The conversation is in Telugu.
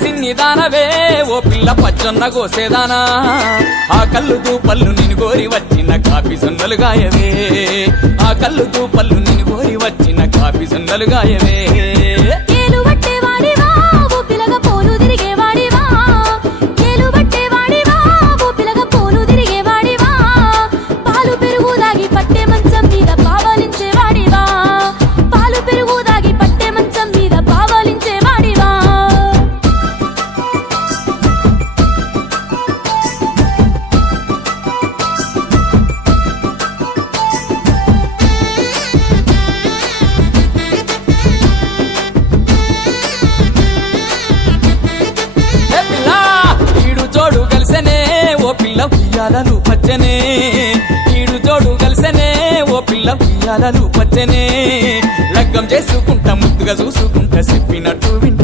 సిన్ని దానవే ఓ పిల్ల పచ్చొన్న గోసేదానా ఆ కళ్ళు దూపళ్ళు నిన్ను కోరి వచ్చిన కాపీ సొన్నలు గాయవే ఆ కళ్ళు దూపళ్ళు నిన్ను కోరి వచ్చిన కాపీ సొన్నలు గాయవే ఉయ్యాలలు పచ్చనే ఈడు జోడు కలిసనే ఓ పిల్ల ఉయ్యాలలు పచ్చనే లగ్గం చేసుకుంటా ముద్దుగా చూసుకుంటా చెప్పినట్టు వింట